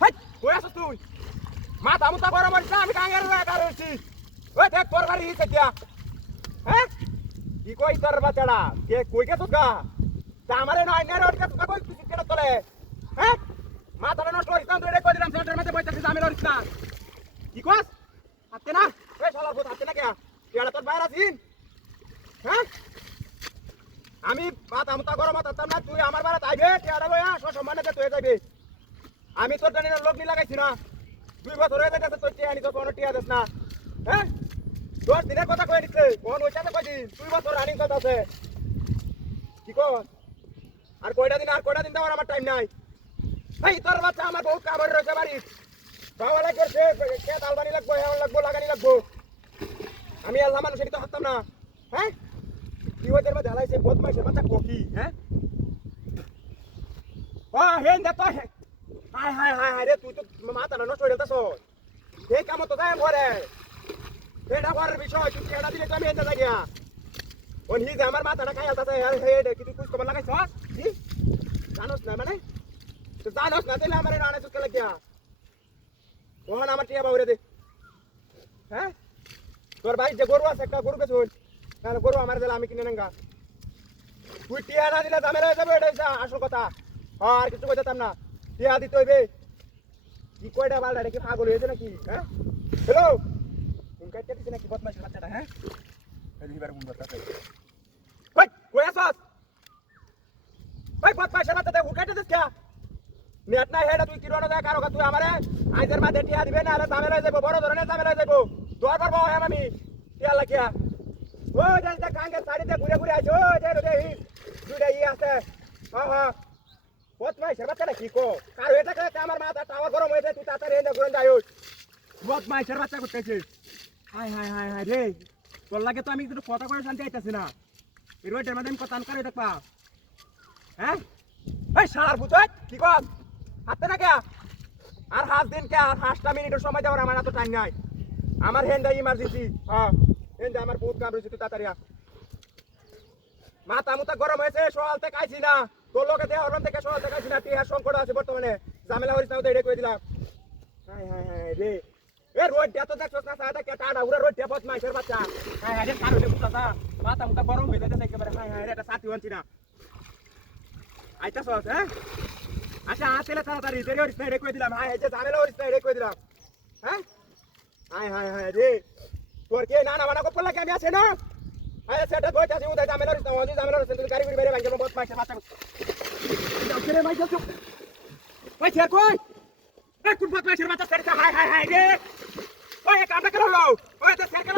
high কই আছিস তুই মাথা মুতা গরম হইছে আমি কাঙ্গের গাড়ি হইছি ওই দেখ তোর বাড়ি হিসে দিয়া হ্যাঁ কি কই তোর বাচ্চাটা কে কই গেছিস গা তা আমারে নয় নে রোড কে কই তুই কেন তোলে হ্যাঁ মাথাটা নষ্ট করিস না তুই রে কই দিলাম সেন্টার মধ্যে বইতাছিস আমি লরিস না কি কস হাতে না এই শালা ভূত হাতে না কে তুই তোর বাইরে আছিস হ্যাঁ আমি মাথা মুতা গরম হতাম না তুই আমার বাড়িতে আইবে টিয়াটা লইয়া সসম্মানে তুই যাইবে আমি তোর জানি না লোক নি লাগাইছি না 2 বছর হয়ে গেছে তোর টিয়া নি তো কোনো টিয়া দেস না হ্যাঁ 10 দিনের কথা কই দিছে কোন ওইটা তো কইদিন 2 বছর রানিং কথা আছে কি কর আর কয়টা দিন দেওয়ার আমার টাইম নাই এই তোর বাচ্চা আমার বহুত কাম রয়েছে বাড়ি বাবা করছে কে তালবানি লাগবো হেওয়ান লাগবো লাগানি লাগবো আমি আল্লাহ মানুষের তো হাততাম না হ্যাঁ কি ওদের মধ্যে হালাইছে বদমাইশের বাচ্চা কোকি হ্যাঁ ও হেন দে তো হাই হাই হাই হাই রে তুই তো মাথাটা নষ্ট হয়ে গেলতাছ এই কাম তো যাই ঘরে এটা ঘরের বিষয় তুই এটা দিলে তো আমি এতে যাই গিয়া ওন হি যে আমার মাথাটা খাই আলতাছে হে হে কি তুই কুছ কবার লাগাইছ কি জানোস না মানে তো জানোস না দিলে আমার রানে চুকে লাগিয়া ওহন আমার টিয়া বাউরে দে হ্যাঁ তোর ভাই যে গরু আছে একটা গরু বেচুন তাহলে গরু আমার দিলে আমি কিনে নেঙ্গা তুই টিয়া না দিলে ঝামেলা হয়ে যাবে এটা আসল কথা আর কিছু কইতাম না টিয়া দিতে হইবে কি কয়টা বালটা এটা কি পাগল হয়েছে নাকি হ্যাঁ হ্যালো কোন কাইতে দিছে নাকি বদমাইশ বাচ্চাটা হ্যাঁ এই দিবার কোন বাচ্চা ওই কই আছস ওই বদমাইশ বাচ্চাটা কোন কাইতে দিছ কে নেট না হেডা তুই কি রনো দা কারো তুই আমারে আইদের মাঝে টিয়া দিবে না আরে ঝামেলা হয়ে যাবো বড় ধরনের ঝামেলা হয়ে যাবো দোয়ার পারবো আমি টিয়া লাগিয়া ও জানতে কাঙ্গে সাড়িতে ঘুরে ঘুরে আইছো যে রে দুইটা ই আছে হ্যাঁ হ্যাঁ বদমাইশ বাচ্চাটা কি কো কারো এটা কে আমার মাথা টাওয়ার গরম হয়েছে তুই তাড়াতাড়ি এনে ঘুরে যাই বদমাইশের বাচ্চা করতেছিস হাই হাই হাই হাই রে তোর লাগে তো আমি একটু কথা করে শান্তি আইতাছি না এই রোডের মধ্যে আমি কথা আনকারে দেখবা হ্যাঁ এই শালার ভূত কি কর হাতে না কে আর 5 দিন কে আর 5টা মিনিটের সময় দেওয়ার আমার এত টাইম নাই আমার হেন্ডা ইমার্জেন্সি হ্যাঁ হেন্ডা আমার বহুত কাম রয়েছে তুই তাড়াতাড়ি মাথা মুতা গরম হয়েছে সকাল থেকে আইছি না তোর লোকে দেওয়া হরণ থেকে সকাল থেকে আইছি না টিহার সংকট আছে বর্তমানে ঝামেলা হরিস না ওদের এটা করে দিলাম হাই হাই হাই রে এ রোড দিয়া তো দেখছস না সাদা কে টাড়া উড়া রোড দিয়া বদমাইশের বাচ্চা হাই হাই রে কারো রে বুঝতা মাথা মুতা গরম হয়ে যাচ্ছে একেবারে হাই হাই রে এটা সাথী হনছি না আইতাছস হ্যাঁ আচ্ছা আসলে তাড়াতাড়ি দেরি হরিস না এটা করে দিলাম হাই হাই যে ঝামেলা হরিস না এটা করে দিলাম হ্যাঁ হাই হাই হাই রে তোর কে না না বানা কপল লাগে আমি আছে না আরে সেটা বইটা আছে উদয় ঝামেলা হরিস না ওই ঝামেলা হরিস তুই গাড়ি করে বাইরে ভাঙে বদমাইশের বাচ্চা যাও ছেলে মাই যাও ওই ছেড় কই এই কোন বদমাইশের বাচ্চা ছেড়ে হাই হাই হাই রে ওই কামটা কেন হলো ওই তো ছেড়ে কেন